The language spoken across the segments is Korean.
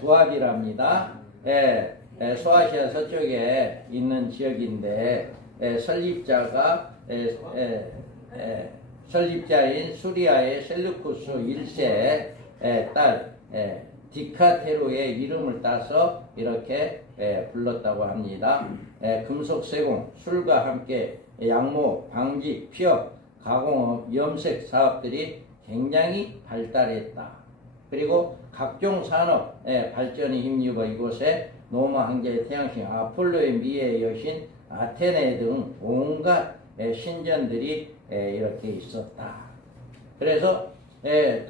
두아디랍니다. 소아시아 서쪽에 있는 지역인데 설립자가 설립자인 수리아의 셀루쿠스 1세 딸 디카테루의 이름을 따서 이렇게 불렀다고 합니다. 금속 세공, 술과 함께 양모, 방직, 피업, 가공업, 염색 사업들이 굉장히 발달했다. 그리고 각종 산업 발전이 힘입어 이곳에 로마 황제의 태양신, 아폴로의 미의 여신 아테네 등 온갖 신전들이 이렇게 있었다. 그래서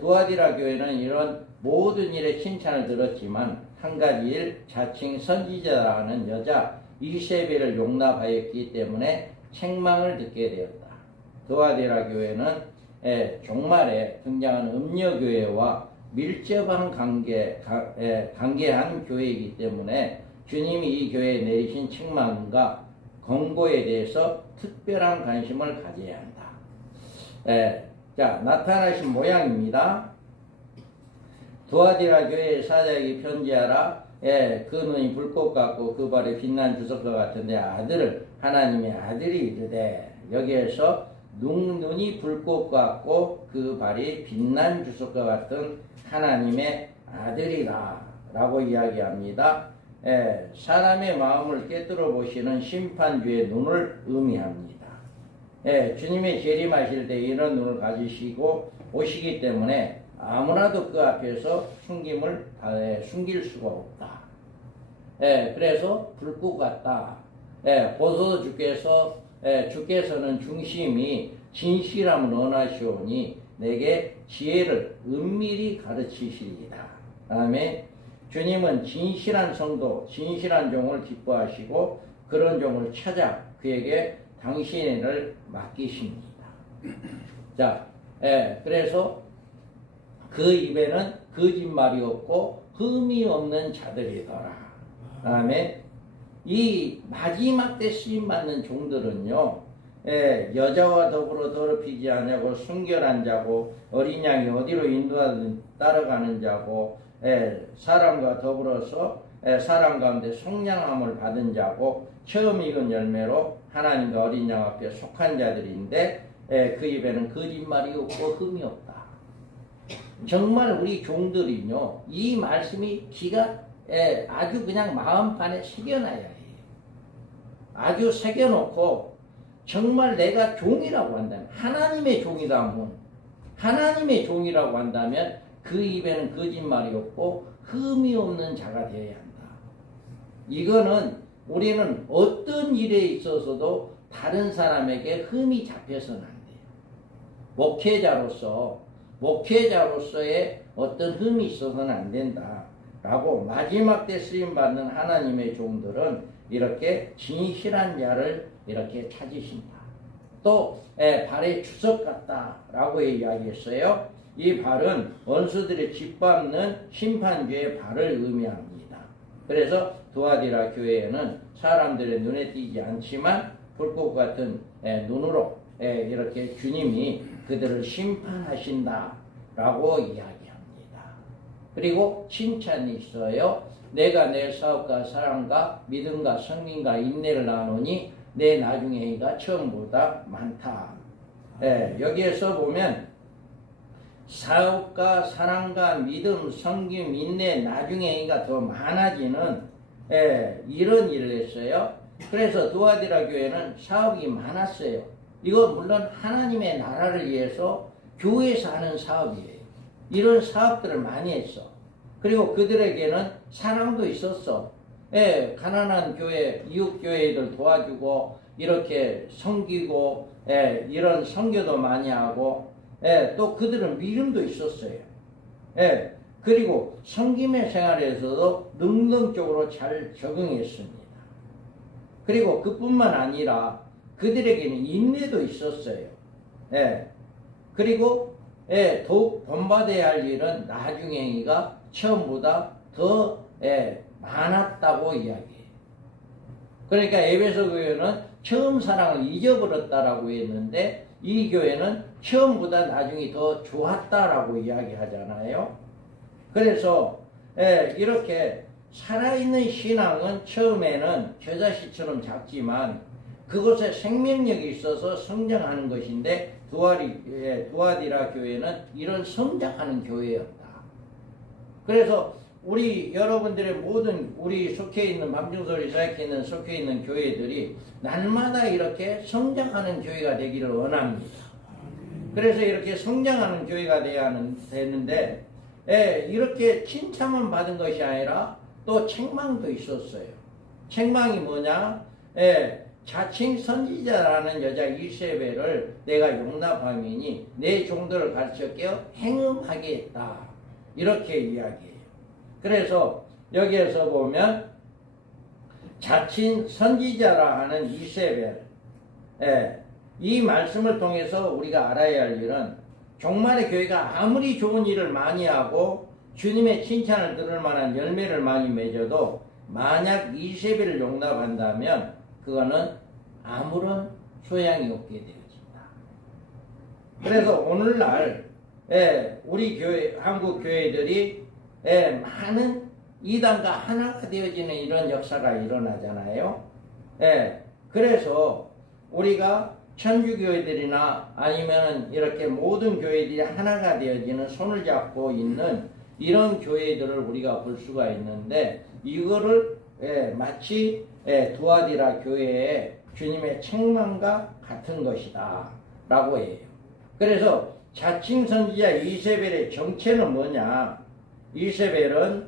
두아디라 교회는 이런 모든 일에 칭찬을 들었지만 한 가지 일, 자칭 선지자라는 여자 이세벨을 용납하였기 때문에 책망을 듣게 되었다. 두아디라 교회는 종말에 등장하는 음녀교회와 밀접한 관계한 교회이기 때문에 주님이 이 교회에 내리신 책망과 권고에 대해서 특별한 관심을 가져야 한다. 자, 나타나신 모양입니다. 두아디라 교회의 사자에게 편지하라. 그 눈이 불꽃 같고 그 발이 빛난 주석과 같은데 아들을 하나님의 아들이 이르되, 여기에서 눈이 불꽃 같고 그 발이 빛난 주석과 같은 하나님의 아들이라 라고 이야기합니다. 사람의 마음을 깨뜨려 보시는 심판주의 눈을 의미합니다. 주님의 재림하실 때 이런 눈을 가지시고 오시기 때문에 아무나도 그 앞에서 숨길 수가 없다. 그래서 불꽃 같다. 보소서 주께서는 중심이 진실함을 원하시오니 내게 지혜를 은밀히 가르치시리이다. 다음에 주님은 진실한 성도, 진실한 종을 기뻐하시고 그런 종을 찾아 그에게 당신을 맡기십니다. 자, 그래서 그 입에는 거짓말이 없고 흠이 없는 자들이더라. 다음에 이 마지막 때 쓰임받는 종들은요, 여자와 더불어 더럽히지 않냐고 순결한 자고 어린 양이 어디로 인도하든 따라가는 자고 사람과 더불어서 사람 가운데 속량함을 받은 자고 처음 익은 열매로 하나님과 어린 양 앞에 속한 자들인데 그 입에는 거짓말이 없고 흠이 없다. 정말 우리 종들이요, 이 말씀이 기가 아주 그냥 마음판에 새겨놔야 해요. 아주 새겨놓고 정말 내가 종이라고 한다면, 하나님의 종이라면, 하나님의 종이라고 한다면 그 입에는 거짓말이 없고 흠이 없는 자가 되어야 한다. 이거는 우리는 어떤 일에 있어서도 다른 사람에게 흠이 잡혀서는 안 돼요. 목회자로서의 어떤 흠이 있어서는 안 된다. 라고 마지막 때 쓰임받는 하나님의 종들은 이렇게 진실한 자를 이렇게 찾으신다. 또 발의 주석 같다라고 이야기했어요. 이 발은 원수들의 짓밟는 심판주의 발을 의미합니다. 그래서 두아디라 교회에는 사람들의 눈에 띄지 않지만 불꽃 같은 눈으로 이렇게 주님이 그들을 심판하신다라고 이야기합니다. 그리고 칭찬이 있어요. 내가 내 사업과 사랑과 믿음과 성민과 인내를 나누니 내 나중에 행위가 처음보다 많다. 여기에서 보면 사업과 사랑과 믿음, 성김, 인내, 나중에 행위가 더 많아지는 이런 일을 했어요. 그래서 두아디라 교회는 사업이 많았어요. 이거 물론 하나님의 나라를 위해서 교회에서 하는 사업이에요. 이런 사업들을 많이 했어. 그리고 그들에게는 사랑도 있었어. 가난한 교회, 이웃교회들 도와주고 이렇게 섬기고 이런 선교도 많이 하고 또 그들은 믿음도 있었어요. 그리고 섬김의 생활에서도 능동적으로 잘 적응했습니다. 그리고 그뿐만 아니라 그들에게는 인내도 있었어요. 그리고 더욱 본받아야 할 일은 나중에 행위가 처음보다 더 많았다고 이야기해요. 그러니까 에베소 교회는 처음 사랑을 잊어버렸다라고 했는데 이 교회는 처음보다 나중에 더 좋았다라고 이야기하잖아요. 그래서 이렇게 살아있는 신앙은 처음에는 겨자씨처럼 작지만 그곳에 생명력이 있어서 성장하는 것인데 두아디라 교회는 이런 성장하는 교회였다. 그래서 우리 여러분들의 모든 우리 속해 있는 밤중소리 사역해 있는 속해 있는 교회들이 날마다 이렇게 성장하는 교회가 되기를 원합니다. 그래서 이렇게 성장하는 교회가 되는데 이렇게 칭찬만 받은 것이 아니라 또 책망도 있었어요. 책망이 뭐냐? 자칭 선지자라는 여자 이세벨을 내가 용납하미니 내 종들을 가르쳐 깨어 행음하게 했다. 이렇게 이야기해요. 그래서 여기에서 보면 자칭 선지자라 하는 이세벨, 이 말씀을 통해서 우리가 알아야 할 일은 종말의 교회가 아무리 좋은 일을 많이 하고 주님의 칭찬을 들을 만한 열매를 많이 맺어도 만약 이세벨을 용납한다면 그거는 아무런 소양이 없게 되어진다. 그래서 오늘날 우리 교회, 한국 교회들이 많은 이단과 하나가 되어지는 이런 역사가 일어나잖아요. 그래서 우리가 천주교회들이나 아니면 이렇게 모든 교회들이 하나가 되어지는 손을 잡고 있는 이런 교회들을 우리가 볼 수가 있는데 이거를 마치 두아디라 교회의 주님의 책망과 같은 것이다 라고 해요. 그래서 자칭 선지자 이세벨의 정체는 뭐냐? 이세벨은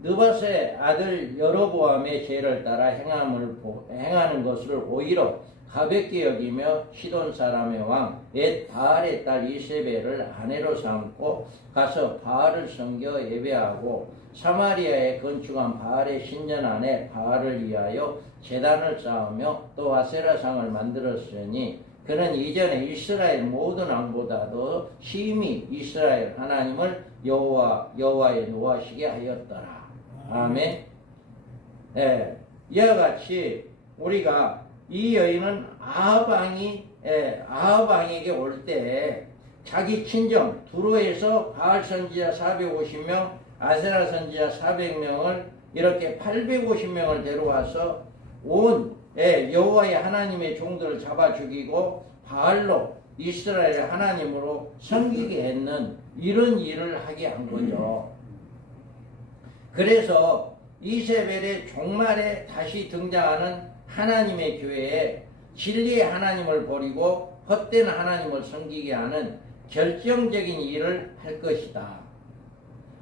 느밧의 아들 여로보암의 죄를 따라 행하는 것을 오히려 가볍게 여기며 시돈 사람의 왕 바알의 딸 이세벨을 아내로 삼고 가서 바알을 섬겨 예배하고 사마리아에 건축한 바알의 신전 안에 바알을 위하여 제단을 쌓으며 또 아세라상을 만들었으니 그는 이전에 이스라엘 모든 왕보다도 심히 이스라엘 하나님을 여호와에 노하시게 하였더라. 아멘. 이와 같이 우리가 이 여인은 아합 왕에게 올 때 자기 친정 두로에서 바알 선지자 450명, 아세라 선지자 400명을 이렇게 850명을 데려와서 온 여호와의 하나님의 종들을 잡아 죽이고 바알로 이스라엘 하나님으로 섬기게 했는 이런 일을 하게 한 거죠. 그래서 이세벨의 종말에 다시 등장하는 하나님의 교회에 진리의 하나님을 버리고 헛된 하나님을 섬기게 하는 결정적인 일을 할 것이다.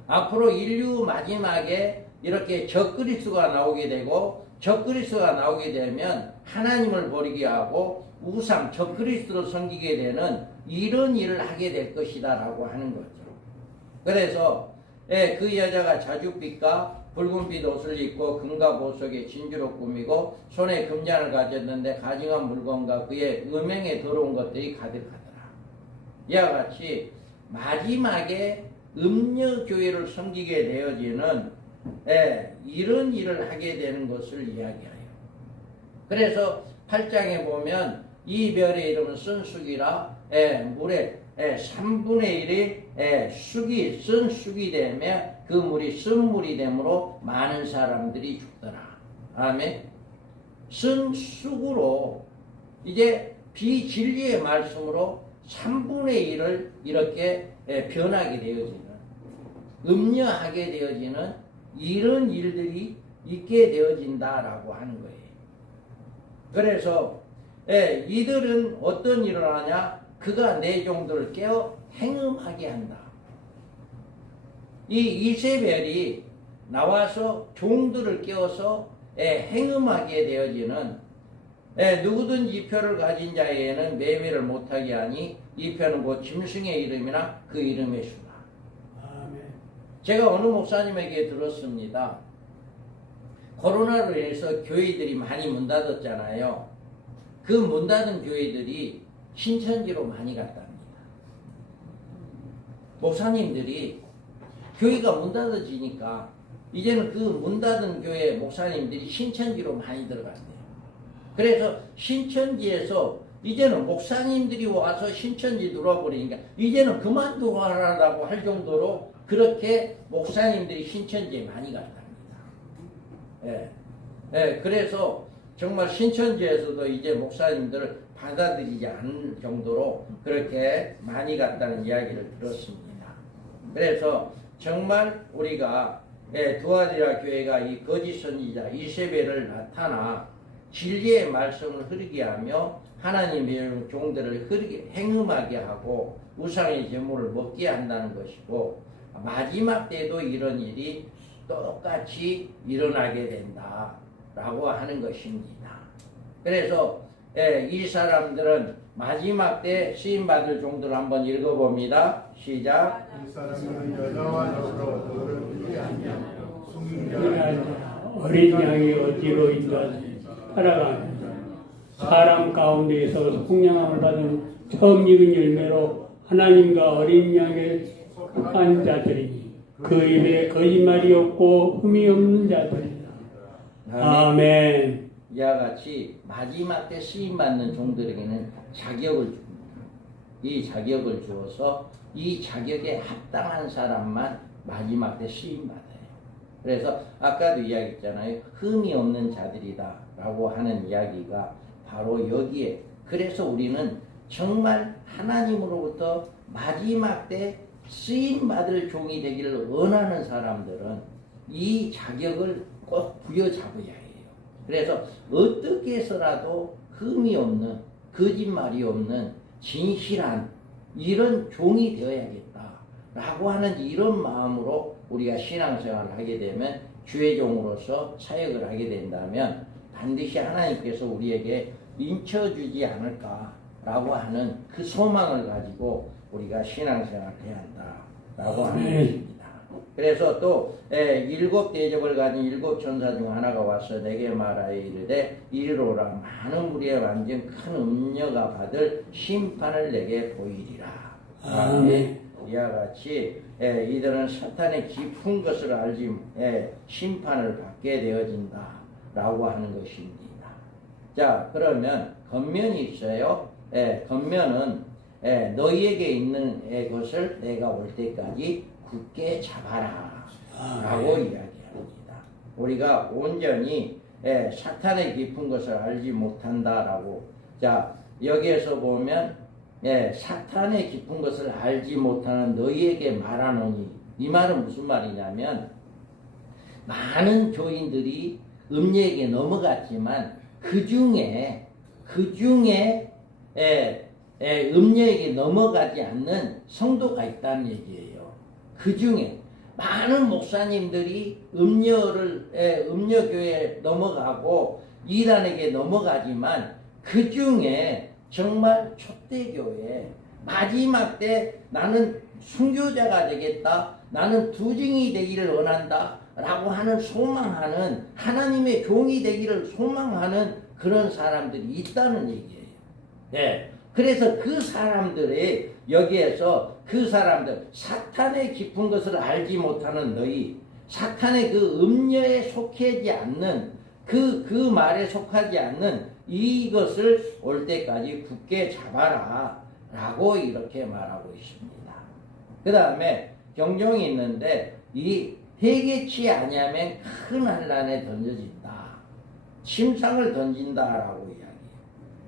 앞으로 인류 마지막에 이렇게 적그리스도가 나오게 되고 적그리스도가 나오게 되면 하나님을 버리게 하고 우상 적그리스도를 섬기게 되는 이런 일을 하게 될 것이다 라고 하는 거죠. 그래서 그 여자가 자줏빛과 붉은빛 옷을 입고 금과 보석에 진주로 꾸미고 손에 금잔을 가졌는데 가증한 물건과 그의 음행에 더러운 것들이 가득하더라. 이와 같이 마지막에 음녀교회를 섬기게 되어지는 이런 일을 하게 되는 것을 이야기해요. 그래서 8장에 보면 이 별의 이름은 쓴쑥이라 물에 3분의 1이 쓴 쑥이 되며 그 물이 쓴물이 되므로 많은 사람들이 죽더라. 아멘. 쓴 쑥으로 이제 비진리의 말씀으로 3분의 1을 이렇게 변하게 되어지는 음녀하게 되어지는 이런 일들이 있게 되어진다라고 하는 거예요. 그래서 이들은 어떤 일을 하냐? 그가 내 종들을 깨어 행음하게 한다. 이 이세벨이 나와서 종들을 깨워서 행음하게 되어지는 누구든지 이 표를 가진 자에게는 매매를 못하게 하니 이 표는 곧 짐승의 이름이나 그 이름의 수다. 아멘. 제가 어느 목사님에게 들었습니다. 코로나로 인해서 교회들이 많이 문 닫았잖아요. 그 문 닫은 교회들이 신천지로 많이 갔답니다. 목사님들이 교회가 문 닫아지니까 이제는 그 문 닫은 교회 목사님들이 신천지로 많이 들어갔대요. 그래서 신천지에서 이제는 목사님들이 와서 신천지 들어와 버리니까 이제는 그만 들어와라라고 할 정도로 그렇게 목사님들이 신천지에 많이 갔답니다. 예. 예, 그래서 정말 신천지에서도 이제 목사님들을 받아들이지 않을 정도로 그렇게 많이 갔다는 이야기를 들었습니다. 그래서 정말 우리가 두아디라 교회가 이 거짓 선지자 이세벨을 나타나 진리의 말씀을 흐르게 하며 하나님의 종들을 행음하게 하고 우상의 제물을 먹게 한다는 것이고, 마지막 때도 이런 일이 똑같이 일어나게 된다라고 하는 것입니다. 그래서 이 사람들은 마지막 때 쓰임받을 종들을 한번 읽어봅니다. 시작. 이 사람은 여자와 더불어 너를 믿지 아니하며 어린 양이 어디로 있든지 따라가며 사람 가운데에서 속량함을 받은 처음 익은 열매로 하나님과 어린 양에 속한 자들이니 그 입에 거짓말이 없고 흠이 없는 자들이다. 아멘. 이와 같이 마지막 때 쓰임받는 종들에게는 자격을 줍니다. 이 자격을 주어서 이 자격에 합당한 사람만 마지막 때 쓰임받아요. 그래서 아까도 이야기했잖아요. 흠이 없는 자들이다 라고 하는 이야기가 바로 여기에, 그래서 우리는 정말 하나님으로부터 마지막 때 쓰임받을 종이 되기를 원하는 사람들은 이 자격을 꼭 부여잡아야 해요. 그래서 어떻게 해서라도 흠이 없는, 거짓말이 없는 진실한 이런 종이 되어야겠다라고 하는 이런 마음으로 우리가 신앙생활을 하게 되면, 주의 종으로서 사역을 하게 된다면 반드시 하나님께서 우리에게 인쳐주지 않을까라고 하는 그 소망을 가지고 우리가 신앙생활을 해야 한다라고 하는 것입니다. 그래서 또 7 대접을 가진 7 천사 중 하나가 와서 내게 말하여 이르되 이리로라, 많은 무리의 완전 큰 음녀가 받을 심판을 내게 보이리라. 아멘. 이와 같이 이들은 사탄의 깊은 것을 알지 심판을 받게 되어진다라고 하는 것입니다. 자, 그러면 겉면이 있어요. 겉면은 너희에게 있는 것을 내가 올 때까지 굳게 잡아라 라고 이야기합니다. 우리가 온전히 사탄의 깊은 것을 알지 못한다라고. 자, 여기에서 보면 사탄의 깊은 것을 알지 못하는 너희에게 말하노니, 이 말은 무슨 말이냐면, 많은 교인들이 음녀에게 넘어갔지만 그 중에 음녀에게 넘어가지 않는 성도가 있다는 얘기예요. 그 중에 많은 목사님들이 음녀교회에 넘어가고 이단에게 넘어가지만 그 중에 정말 촛대교회 마지막 때 나는 순교자가 되겠다, 나는 두증이 되기를 원한다 라고 하는 소망하는, 하나님의 종이 되기를 소망하는 그런 사람들이 있다는 얘기예요. 그래서 그 사람들이 여기에서 그 사람들, 사탄의 깊은 것을 알지 못하는 너희, 사탄의 그 음녀에 속하지 않는 그 말에 속하지 않는 이것을 올 때까지 굳게 잡아라 라고 이렇게 말하고 있습니다. 그 다음에 경종이 있는데, 이 회개치 아니하면 큰 환난에 던져진다, 침상을 던진다라고 이야기해요.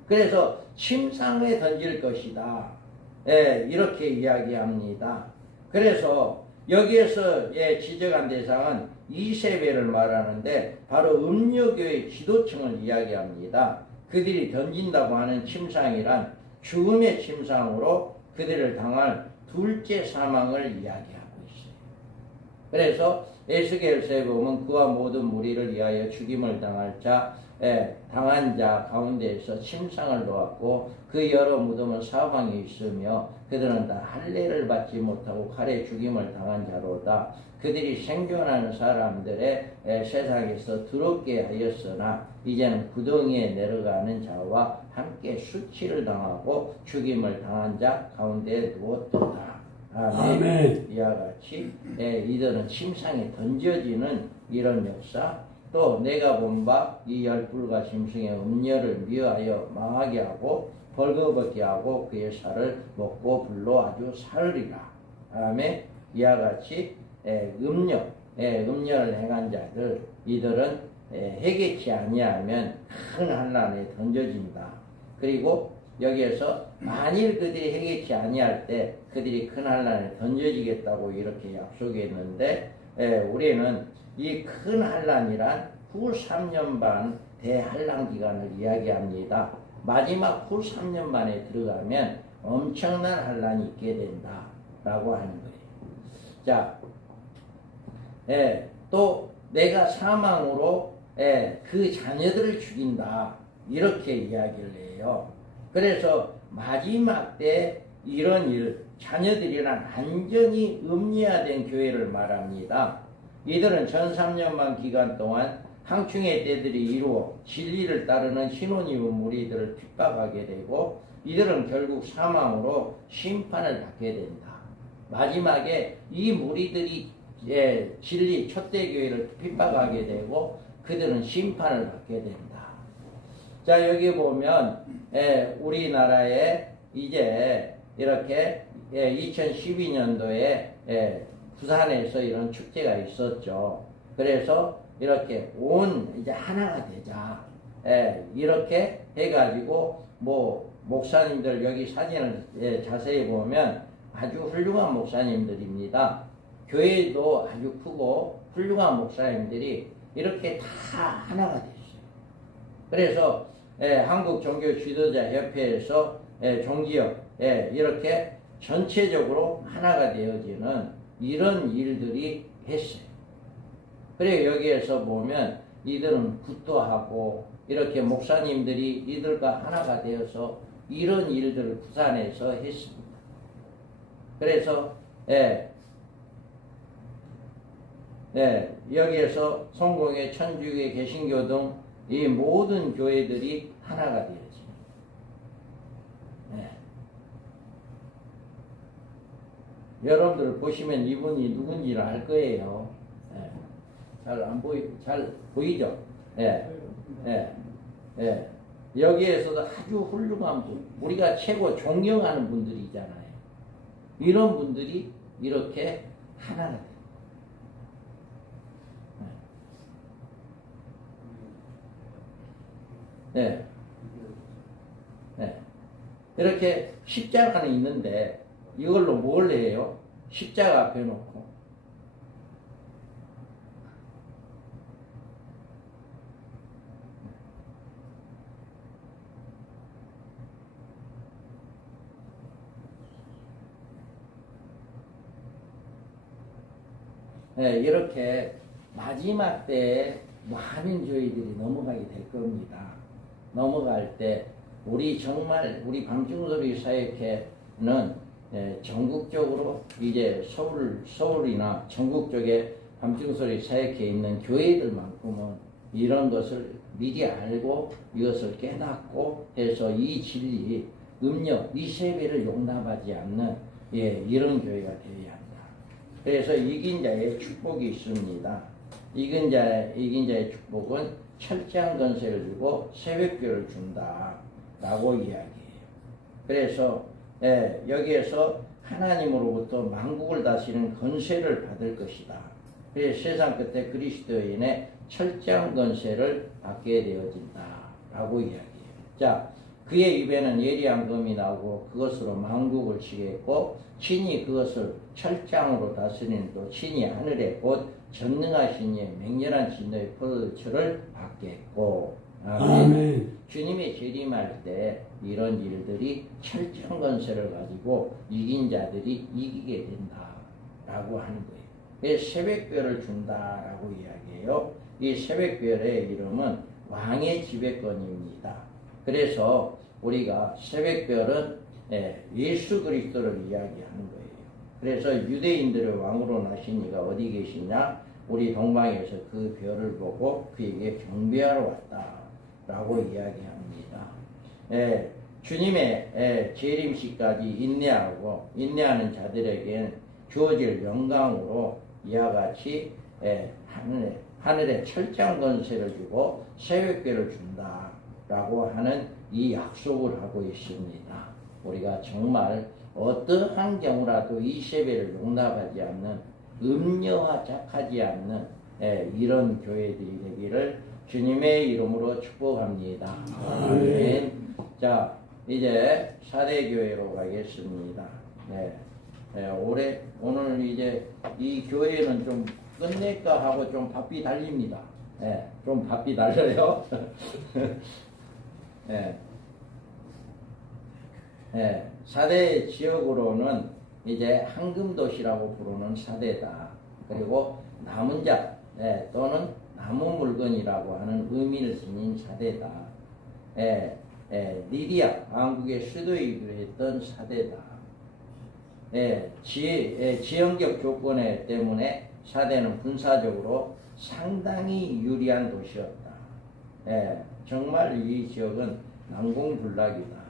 그래서 침상에 던질 것이다, 이렇게 이야기합니다. 그래서 여기에서 지적한 대상은 이세벨을 말하는데 바로 음녀교의 지도층을 이야기합니다. 그들이 던진다고 하는 침상이란 죽음의 침상으로 그들을 당할 둘째 사망을 이야기합니다. 그래서 에스겔서에 보면 그와 모든 무리를 위하여 죽임을 당한 자 가운데에서 침상을 놓았고 그 여러 무덤은 사방에 있으며 그들은 다 할례를 받지 못하고 칼에 죽임을 당한 자로다. 그들이 생존하는 사람들의 세상에서 더럽게 하였으나 이제는 구덩이에 내려가는 자와 함께 수치를 당하고 죽임을 당한 자 가운데 누웠도다. 아멘. 이와 같이 이들은 침상에 던져지는 이런 역사, 또 내가 본 바 이 열불과 짐승의 음녀를 미워하여 망하게 하고 벌거벗게 하고 그의 살을 먹고 불로 아주 살리라. 아멘. 이와 같이 음녀를 행한 자들 이들은 해결치 아니하면 큰 환난에 던져진다. 그리고 여기에서 만일 그들이 해결치 아니할 때 그들이 큰 환난에 던져지겠다고 이렇게 약속했는데 우리는 이 큰 환난이란 후 3년 반 대환란 기간을 이야기합니다. 마지막 후 3년 반에 들어가면 엄청난 환란이 있게 된다 라고 하는 거예요. 자, 또 내가 사망으로 그 자녀들을 죽인다 이렇게 이야기를 해요. 그래서 마지막 때 이런 일, 자녀들이란 완전히 음리화된 교회를 말합니다. 이들은 전 3년만 기간 동안 항충의 때들이 이루어 진리를 따르는 신혼이후 무리들을 핍박하게 되고 이들은 결국 사망으로 심판을 받게 된다. 마지막에 이 무리들이 진리 첫대교회를 핍박하게 되고 그들은 심판을 받게 된다. 자, 여기 보면 우리나라에 이제 이렇게 2012년도에 부산에서 이런 축제가 있었죠. 그래서 이렇게 이제 하나가 되자. 이렇게 해가지고 목사님들 여기 사진을 자세히 보면 아주 훌륭한 목사님들입니다. 교회도 아주 크고 훌륭한 목사님들이 이렇게 다 하나가 됐어요. 그래서 한국 종교 지도자 협회에서 종지역 이렇게 전체적으로 하나가 되어지는 이런 일들이 했어요. 그래 여기에서 보면 이들은 굿도 하고 이렇게 목사님들이 이들과 하나가 되어서 이런 일들을 부산에서 했습니다. 그래서 여기에서 성공회, 천주교, 개신교 등 이 모든 교회들이 하나가 되어집니다. 여러분들 보시면 이분이 누군지를 알 거예요. 잘 보이죠? 여기에서도 아주 훌륭한 분, 우리가 최고 존경하는 분들이잖아요. 이런 분들이 이렇게 하나가 돼요. 이렇게 십자가는 있는데 이걸로 뭘 해요? 십자가 앞에 놓고 이렇게 마지막 때에 많은 교회들이 넘어가게 될 겁니다. 넘어갈 때 우리 방충소리 사역회는 전국적으로 이제 서울이나 전국 쪽에 방충소리 사역회에 있는 교회들만큼은 이런 것을 미리 알고 이것을 깨닫고 해서 이 진리, 음력, 이 세배를 용납하지 않는 이런 교회가 되어야 한다. 그래서 이긴 자의 축복이 있습니다. 이긴 자의 축복은 철저한 건세를 주고 새벽교를 준다 라고 이야기해요. 그래서 여기에서 하나님으로부터 만국을 다스리는 건세를 받을 것이다. 그래서 세상 끝에 그리스도인의 철저한 건세를 받게 되어진다 라고 이야기해요. 자, 그의 입에는 예리한 검이 나오고 그것으로 만국을 치겠고 친히 그것을 철장으로 다스리는 또 친히 하늘에 곧 전능하신 이의 맹렬한 진노의 포도주를 받겠고. 아멘. 주님이 재림할 때 이런 일들이 철저한 건세를 가지고 이긴 자들이 이기게 된다라고 하는 거예요. 그래서 새벽별을 준다라고 이야기해요. 이 새벽별의 이름은 왕의 지배권입니다. 그래서 우리가 새벽별은 예수 그리스도를 이야기하는 거예요. 그래서 유대인들의 왕으로 나신 이가 어디 계시냐? 우리 동방에서 그 별을 보고 그에게 경배하러 왔다라고 이야기합니다. 주님의 재림시까지 인내하는 자들에게 주어질 영광으로 이와 같이 하늘에 철저한 건세를 주고 새벽별을 준다라고 하는 이 약속을 하고 있습니다. 우리가 정말 어떠한 경우라도 이 세배를 용납하지 않는 음녀와 작하지 않는 이런 교회들이 되기를 주님의 이름으로 축복합니다. 아멘. 자, 이제 사대교회로 가겠습니다. 오늘 이제 이 교회는 좀 끝낼까 하고 좀 바삐 달립니다. 좀 바삐 달려요. 사대 지역으로는 이제 황금도시라고 부르는 사대다. 그리고 남은 자 또는 남은 물건이라고 하는 의미를 지닌 사대다. 리디아 왕국의 수도이기도 했던 사대다. 지형적 조건에 때문에 사대는 군사적으로 상당히 유리한 도시였다. 정말 이 지역은 난공불락이다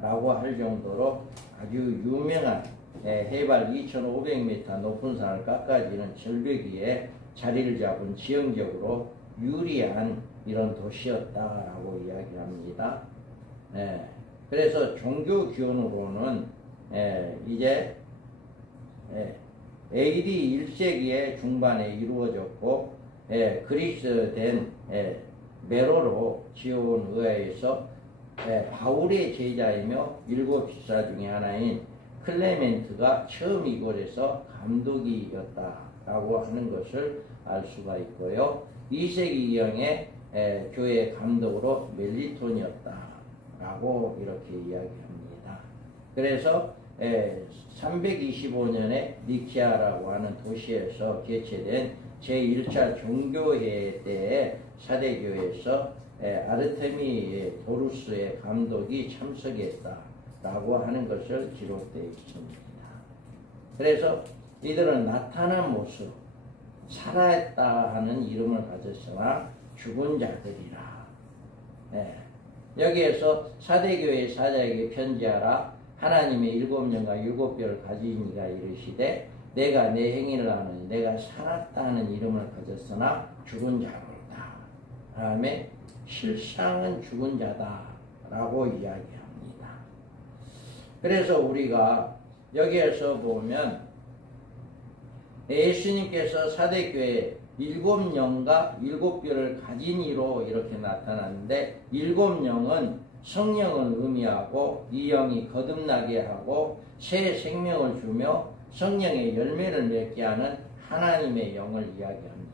라고 할 정도로 아주 유명한 해발 2500m 높은 산을 깎아지는 절벽 위에 자리를 잡은 지형적으로 유리한 이런 도시였다라고 이야기합니다. 그래서 종교 기원으로는 이제 AD 1세기의 중반에 이루어졌고 그리스된 메로로 지어온 의하에서 바울의 제자이며 일곱 집사 중에 하나인 클레멘트가 처음 이곳에서 감독이었다라고 하는 것을 알 수가 있고요. 2세기경에 교회 감독으로 멜리톤이었다라고 이렇게 이야기합니다. 그래서 325년에 니키아라고 하는 도시에서 개최된 제1차 종교회의 때에 사대교회에서 아르테미 도루스의 감독이 참석했다라고 하는 것을 기록되어 있습니다. 그래서 이들은 나타난 모습, 살아있다 하는 이름을 가졌으나 죽은 자들이라. 여기에서 사대교회 사자에게 편지하라. 하나님의 7명과 7뼈를 가진 이가 이르시되 내가 내 행위를 아느니 내가 살았다 하는 이름을 가졌으나 죽은 자로다. 다음에 실상은 죽은 자다 라고 이야기합니다. 그래서 우리가 여기에서 보면 예수님께서 사대교회 7영과 7뼈를 가진 이로 이렇게 나타났는데 7영은 성령을 의미하고 이 영이 거듭나게 하고 새 생명을 주며 성령의 열매를 맺게 하는 하나님의 영을 이야기합니다.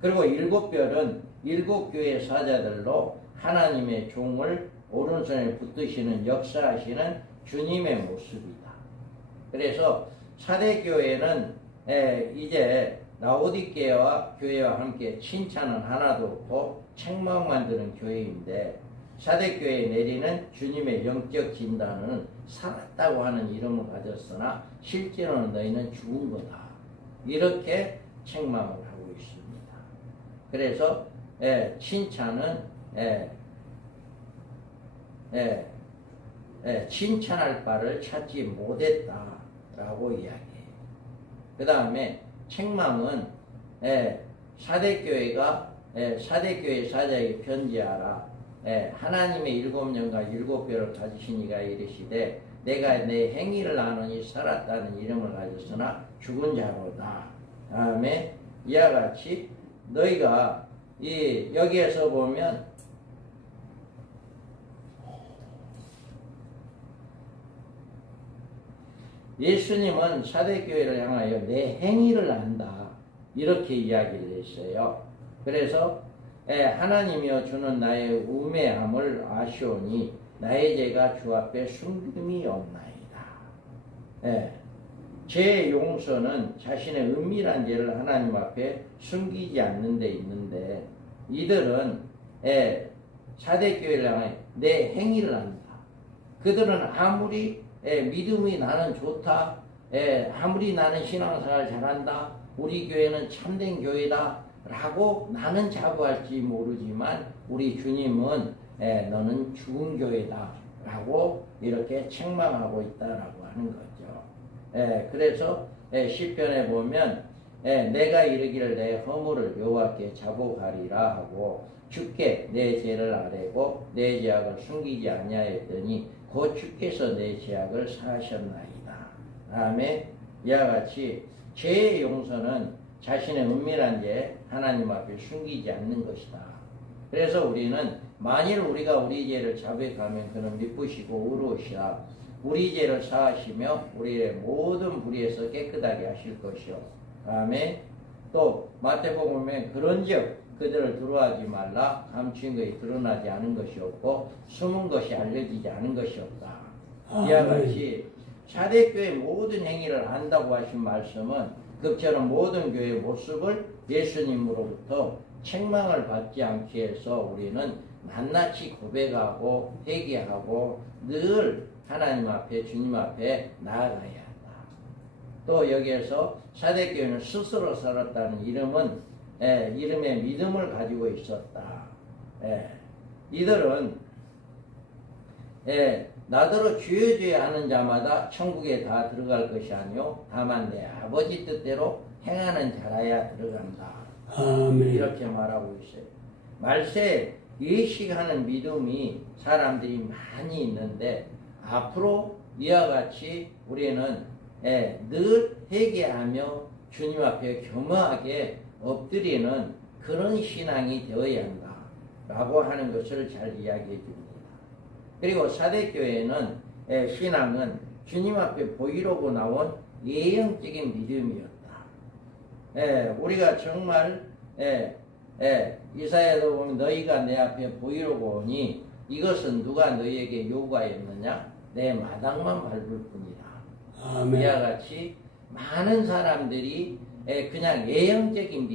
그리고 7별은 7교회 사자들로 하나님의 종을 오른손에 붙드시는 역사하시는 주님의 모습이다. 그래서 사대교회는 이제 라오디게와 교회와 함께 칭찬은 하나도 없고 책망만 드는 교회인데 사대교회에 내리는 주님의 영적 진단은 살았다고 하는 이름을 가졌으나 실제로는 너희는 죽은 거다. 이렇게 책망을 하고 있습니다. 그래서 칭찬은 칭찬할 바를 찾지 못했다라고 이야기해요. 그 다음에 책망은 사대교회가 사대교회 사자에게 편지하라. 하나님의 7영과 7뼈를 가지신 이가 이르시되 내가 내 행위를 아노니 살았다는 이름을 가졌으나 죽은 자로다. 다음에 이와 같이 너희가 여기에서 보면 예수님은 사대교회를 향하여 내 행위를 안다 이렇게 이야기를 했어요. 그래서 하나님이여 주는 나의 우매함을 아시오니 나의 죄가 주 앞에 숨김이 없나이다. 죄의 용서는 자신의 은밀한 죄를 하나님 앞에 숨기지 않는 데 있는데 이들은 사대교회를 향해 내 행위를 안다. 그들은 아무리 믿음이 나는 좋다, 아무리 나는 신앙생활 잘한다, 우리 교회는 참된 교회다 라고 나는 자부할지 모르지만 우리 주님은 너는 죽은 교회다 라고 이렇게 책망하고 있다라고 하는 거죠. 그래서 시편에 보면 내가 이르기를 내 허물을 여호와께 자복하리라 하고 주께 내 죄를 아뢰고 내 죄악을 숨기지 아니하였더니 곧 주께서 내 죄악을 사하셨나이다. 다음에 이와 같이 죄의 용서는 자신의 은밀한 죄 하나님 앞에 숨기지 않는 것이다. 그래서 우리는 만일 우리가 우리 죄를 자백하면 그는 미쁘시고 의로우시라 우리 죄를 사하시며 우리의 모든 불의에서 깨끗하게 하실 것이요. 다음에 또 마태복음에 그런즉 그들을 두려워하지 말라 감추인 것이 드러나지 않은 것이 없고 숨은 것이 알려지지 않은 것이 없다. 이와 같이 사대교회 모든 행위를 안다고 하신 말씀은 그처럼 모든 교회의 모습을 예수님으로부터 책망을 받지 않기 위해서 우리는 낱낱이 고백하고 회개하고 늘 하나님 앞에 주님 앞에 나아가야 한다. 또 여기에서 사대교회는 스스로 살았다는 이름은 이름의 믿음을 가지고 있었다. 이들은 나더러 주여 하는 자마다 천국에 다 들어갈 것이 아니요 다만 내 아버지 뜻대로 행하는 자라야 들어간다. 아멘. 이렇게 말하고 있어요. 말세 예식하는 믿음이 사람들이 많이 있는데 앞으로 이와 같이 우리는 늘 회개하며 주님 앞에 겸허하게 엎드리는 그런 신앙이 되어야 한다 라고 하는 것을 잘 이야기해 줍니다. 그리고 사대교회는 신앙은 주님 앞에 보이려고 나온 예형적인 믿음이었다. 우리가 정말 이사야도 보면 너희가 내 앞에 보이려고 오니 이것은 누가 너희에게 요구하였느냐? 내 마당만 밟을 뿐이다. 아멘. 이와 같이 많은 사람들이 그냥 예형적인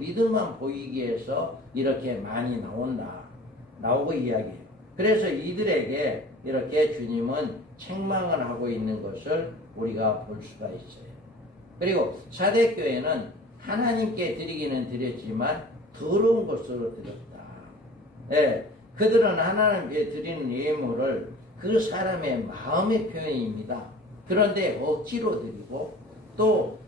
믿음만 보이기 위해서 이렇게 많이 나오고 이야기해요. 그래서 이들에게 이렇게 주님은 책망을 하고 있는 것을 우리가 볼 수가 있어요. 그리고 사대교회는 하나님께 드리기는 드렸지만 더러운 것으로 드렸다. 그들은 하나님께 드리는 예물을 그 사람의 마음의 표현입니다. 그런데 억지로 드리고 또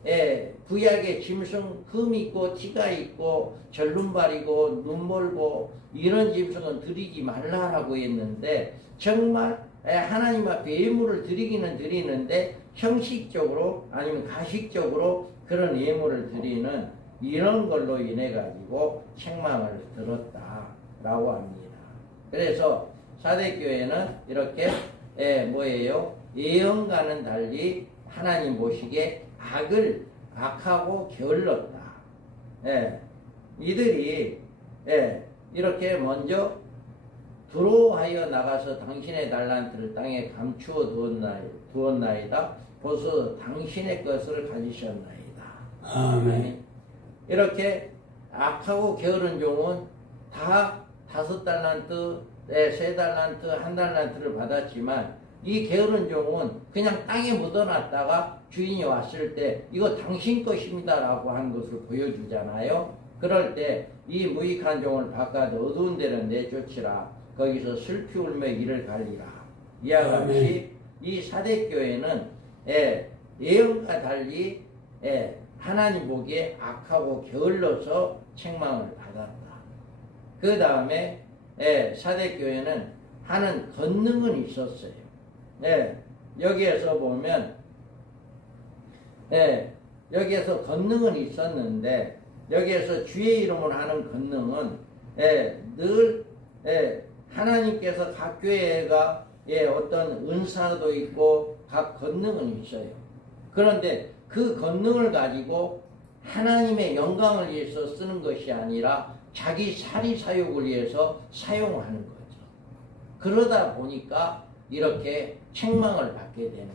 구약의 짐승 금 있고 티가 있고 절름발이고 눈멀고 이런 짐승은 드리지 말라라고 했는데 정말 하나님 앞에 예물을 드리기는 드리는데 형식적으로 아니면 가식적으로 그런 예물을 드리는 이런 걸로 인해 가지고 책망을 들었다라고 합니다. 그래서 사대교회는 이렇게 예언과는 달리 하나님 보시기에 악하고 게을렀다. 이들이 이렇게 먼저 두로하여 나가서 당신의 달란트를 땅에 감추어 두었나이다. 벌써 당신의 것을 가지셨나이다. 아멘. 이렇게 악하고 게으른 종은 다 5달란트, 3달란트, 1달란트를 받았지만 이 게으른 종은 그냥 땅에 묻어놨다가 주인이 왔을 때 이거 당신 것입니다 라고 하는 것을 보여주잖아요. 그럴 때 이 무익한 종을 바깥 어두운 데를 내쫓으라. 거기서 슬피 울며 이를 갈리라. 이와 같이 이 사대교회는 예언과 달리 하나님 보기에 악하고 게을러서 책망을 받았다. 그 다음에 사대교회는 하는 권능은 있었어요. 여기에서 보면 여기에서 권능은 있었는데 여기에서 주의 이름으로 하는 권능은 늘 하나님께서 각 교회가 어떤 은사도 있고 각 권능은 있어요. 그런데 그 권능을 가지고 하나님의 영광을 위해서 쓰는 것이 아니라 자기 사리사욕을 위해서 사용하는 거죠. 그러다 보니까 이렇게 책망을 받게 되는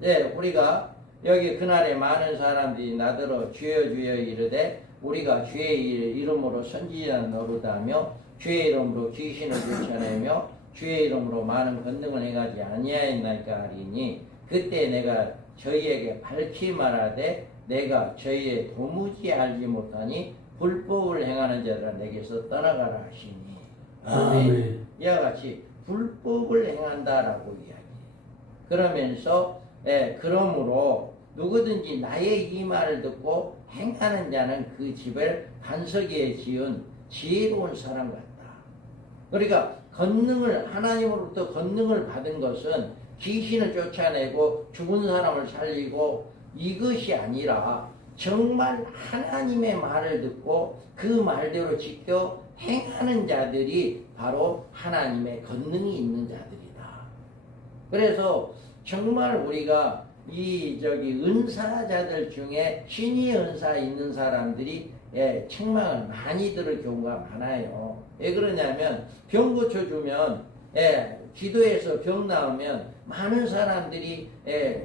거예요. 우리가 여기 그날에 많은 사람들이 나더러 주여 주여 이르되 우리가 주의 이름으로 선지자 노릇하며 주의 이름으로 귀신을 쫓아내며 주의 이름으로 많은 권능을 행하지 아니하였나이까 하리니 그때 내가 저희에게 밝히 말하되 내가 저희의 도무지 알지 못하니 불법을 행하는 자들아 내게서 떠나가라 하시니 아멘. 이와 같이 불법을 행한다라고 이야기해요. 그러면서 그러므로 누구든지 나의 이 말을 듣고 행하는 자는 그 집을 반석에 지은 지혜로운 사람 같다. 그러니까 하나님으로부터 권능을 받은 것은 귀신을 쫓아내고 죽은 사람을 살리고 이것이 아니라 정말 하나님의 말을 듣고 그 말대로 지켜 행하는 자들이 바로 하나님의 권능이 있는 자들이다. 그래서 정말 우리가 은사자들 중에 신의 은사 있는 사람들이 책망을 많이 들을 경우가 많아요. 왜 그러냐면 병 고쳐주면 기도해서 병 나오면 많은 사람들이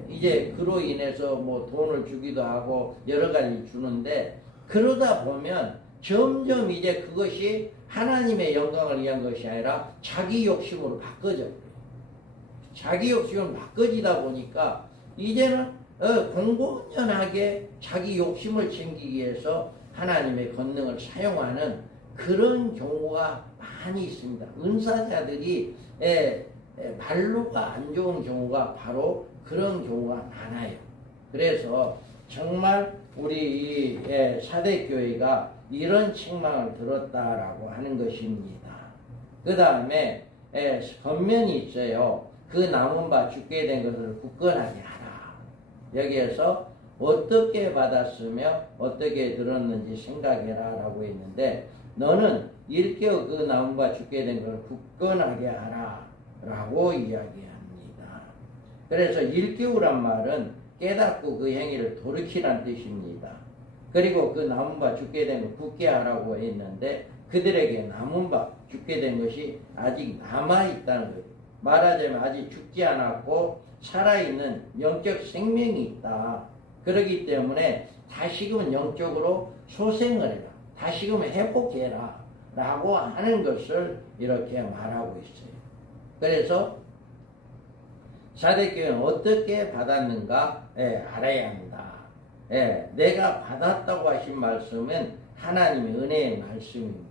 이제 그로 인해서 뭐 돈을 주기도 하고 여러 가지 주는데, 그러다 보면 점점 이제 그것이 하나님의 영광을 위한 것이 아니라 자기 욕심으로 바꿔져요. 자기 욕심으로 바꿔지다 보니까 이제는 공공연하게 자기 욕심을 챙기기 위해서 하나님의 권능을 사용하는 그런 경우가 많이 있습니다. 은사자들이 말로가 안 좋은 경우가 바로 그런 경우가 많아요. 그래서 정말 우리 이 사대교회가 이런 책망을 들었다라고 하는 것입니다. 그 다음에 겉면이 있어요. 그 남은 바 죽게 된 것을 굳건하게 하라. 여기에서 어떻게 받았으며 어떻게 들었는지 생각해라 라고 했는데, 너는 일깨어 그 남은 바 죽게 된 것을 굳건하게 하라 라고 이야기합니다. 그래서 일깨우란 말은 깨닫고 그 행위를 돌이키란 뜻입니다. 그리고 그 남은 바 죽게 된 것 굳게 하라고 했는데, 그들에게 남은 바 죽게 된 것이 아직 남아있다는 거예요. 말하자면 아직 죽지 않았고 살아있는 영적 생명이 있다. 그렇기 때문에 다시금 영적으로 소생을 해라. 다시금 회복해라 라고 하는 것을 이렇게 말하고 있어요. 그래서 사대교회는 어떻게 받았는가 알아야 한다. 내가 받았다고 하신 말씀은 하나님의 은혜의 말씀입니다.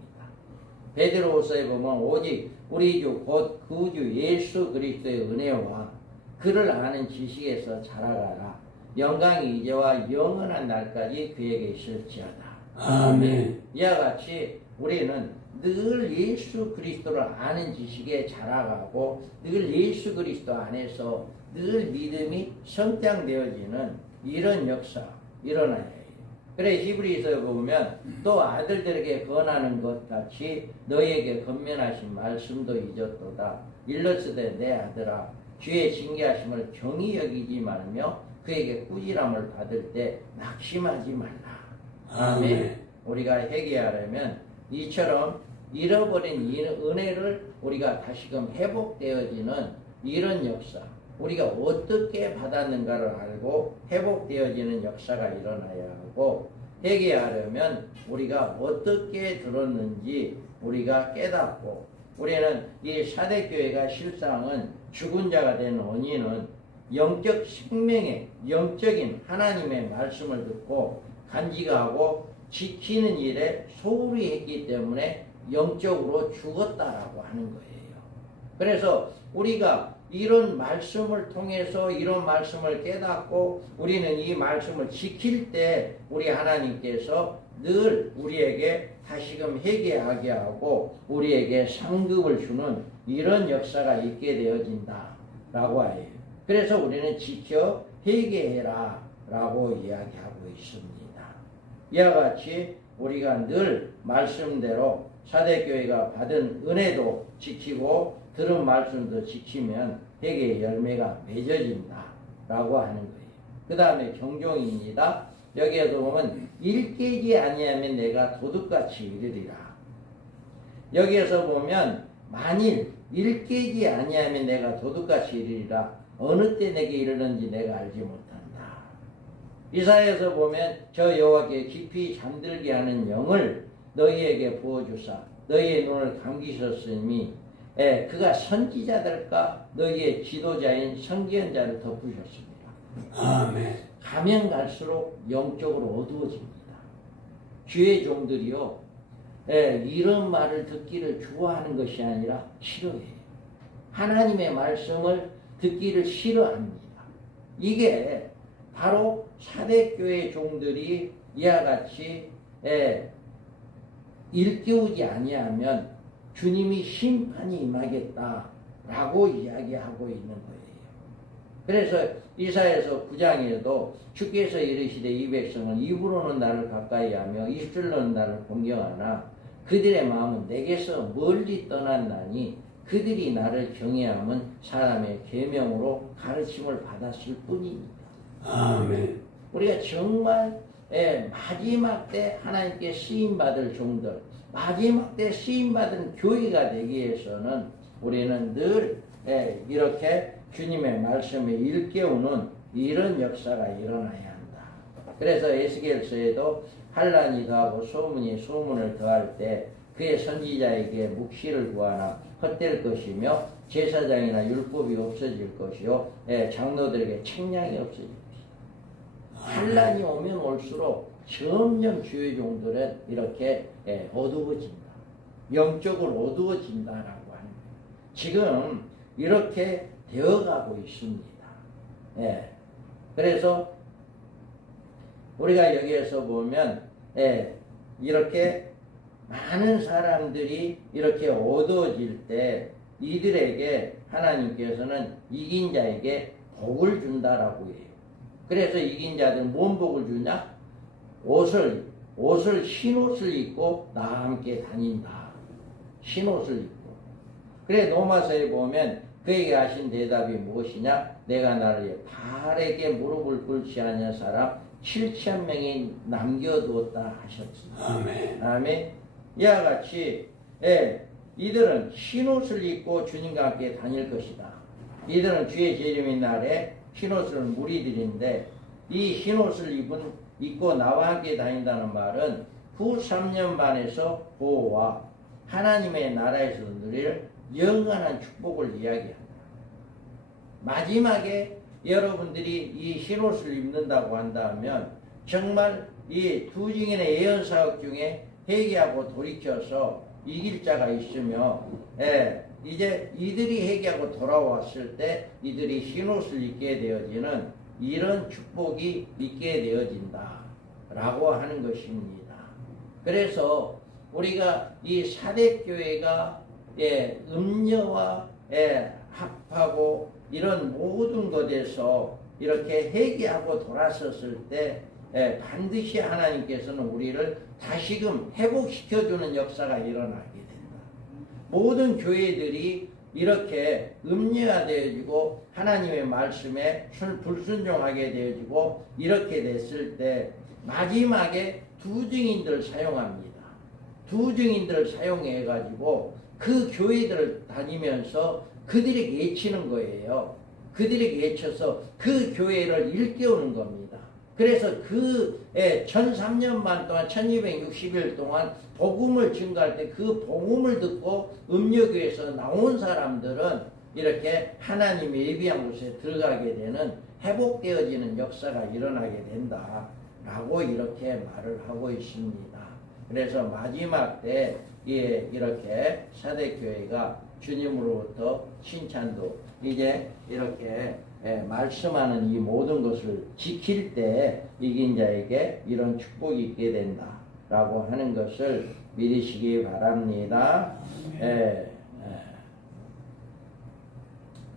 베드로후서에 보면 오직 우리 주 곧 구주 예수 그리스도의 은혜와 그를 아는 지식에서 자라가라. 영광이 이제와 영원한 날까지 그에게 있을지어다. 아멘. 이와 같이 우리는 늘 예수 그리스도를 아는 지식에 자라가고 늘 예수 그리스도 안에서 늘 믿음이 성장되어지는 이런 역사 일어나야 해요. 그래 히브리서에 보면 또 아들들에게 권하는 것 같이 너희에게 권면하신 말씀도 잊었도다. 일러스되 내 아들아 주의 징계하심을 경히 여기지 말며 그에게 꾸지람을 받을 때 낙심하지 말라. 아멘. 우리가 회개하려면 이처럼 잃어버린 이 은혜를 우리가 다시금 회복되어지는 이런 역사, 우리가 어떻게 받았는가를 알고 회복되어지는 역사가 일어나야 하고, 회개하려면 우리가 어떻게 들었는지 우리가 깨닫고, 우리는 이 사대교회가 실상은 죽은 자가 된 원인은 영적 생명의 영적인 하나님의 말씀을 듣고 간직하고 지키는 일에 소홀히 했기 때문에 영적으로 죽었다라고 하는 거예요. 그래서 우리가 이런 말씀을 통해서 이런 말씀을 깨닫고 우리는 이 말씀을 지킬 때 우리 하나님께서 늘 우리에게 다시금 회개하게 하고 우리에게 상급을 주는 이런 역사가 있게 되어진다라고 해요. 그래서 우리는 지켜 회개해라 라고 이야기하고 있습니다. 이와 같이 우리가 늘 말씀대로 사대교회가 받은 은혜도 지키고 들은 말씀도 지키면 회개의 열매가 맺어진다 라고 하는 거예요. 그 다음에 경종입니다. 여기에도 보면 일깨지 아니하면 내가 도둑같이 이르리라. 여기에서 보면 만일 일깨지 아니하면 내가 도둑같이 이르리라. 어느 때 내게 이르는지 내가 알지 못한다. 이사야에서 보면 저 여호와께 깊이 잠들게 하는 영을 너희에게 부어주사 너희의 눈을 감기셨으니 그가 선지자들과 너희의 지도자인 선지연자를 덮으셨습니다. 아멘. 가면 갈수록 영적으로 어두워집니다. 주의 종들이요, 이런 말을 듣기를 좋아하는 것이 아니라 싫어해요. 하나님의 말씀을 듣기를 싫어합니다. 이게 바로 사대교회 종들이 이와 같이 일깨우지 아니하면 주님이 심판이 임하겠다라고 이야기하고 있는 거예요. 그래서 이사야서 9장에도 주께서 이르시되 이 백성은 입으로는 나를 가까이하며 입술로는 나를 공경하나 그들의 마음은 내게서 멀리 떠났나니 그들이 나를 경외함은 사람의 계명으로 가르침을 받았을 뿐이니라. 아멘. 우리가 정말 마지막 때 하나님께 쓰임받을 종들, 마지막 때 쓰임받은 교회가 되기 위해서는 우리는 늘 이렇게 주님의 말씀에 일깨우는 이런 역사가 일어나야 한다. 그래서 에스겔서에도 환난이 더하고 소문이 소문을 더할 때 그의 선지자에게 묵시를 구하나 헛될 것이며 제사장이나 율법이 없어질 것이요 장로들에게 책량이 없어질 것이다. 환난이 오면 올수록 점점 주의 종들은 이렇게 어두워진다. 영적으로 어두워진다라고 하는 거예요. 지금 이렇게 되어가고 있습니다. 그래서 우리가 여기에서 보면 이렇게 많은 사람들이 이렇게 어두워질 때 이들에게 하나님께서는 이긴 자에게 복을 준다라고 해요. 그래서 이긴 자들은 뭔 복을 주냐? 옷을 흰옷을 입고 나와 함께 다닌다. 흰옷을 입고. 그래 로마서에 보면 그에게 하신 대답이 무엇이냐? 내가 나를 발에게 무릎을 꿇지 아니한 사람 7,000명이 남겨두었다 하셨지. 아멘. 아멘. 이와 같이 이들은 흰옷을 입고 주님과 함께 다닐 것이다. 이들은 주의 재림의 날에 흰옷을 무리들인데 이 흰옷을 입고 나와 함께 다닌다는 말은 후 3년 반에서 보호와 하나님의 나라에서 누릴 영원한 축복을 이야기한다. 마지막에 여러분들이 이 흰옷을 입는다고 한다면 정말 이 두 증인의 예언사역 중에 회개하고 돌이켜서 이길 자가 있으며 이제 이들이 회개하고 돌아왔을 때 이들이 흰옷을 입게 되어지는 이런 축복이 있게 되어진다 라고 하는 것입니다. 그래서 우리가 이 사대교회가 음녀와 합하고 이런 모든 것에서 이렇게 회개하고 돌아섰을 때 반드시 하나님께서는 우리를 다시금 회복시켜주는 역사가 일어나게 된다. 모든 교회들이 이렇게 음녀화되어지고 하나님의 말씀에 불순종하게 되어지고 이렇게 됐을 때 마지막에 두 증인들을 사용합니다. 두 증인들을 사용해 가지고 그 교회들을 다니면서 그들에게 외치는 거예요. 그들에게 외쳐서 그 교회를 일깨우는 겁니다. 그래서 그 1003년 반 동안 1260일 동안 복음을 증거할 때 그 복음을 듣고 음녀교에서 나온 사람들은 이렇게 하나님의 예비한 곳에 들어가게 되는 회복되어지는 역사가 일어나게 된다라고 이렇게 말을 하고 있습니다. 그래서 마지막 때 이렇게 사대교회가 주님으로부터 칭찬도 이제 이렇게 말씀하는 이 모든 것을 지킬 때 이긴 자에게 이런 축복이 있게 된다라고 하는 것을 믿으시기 바랍니다.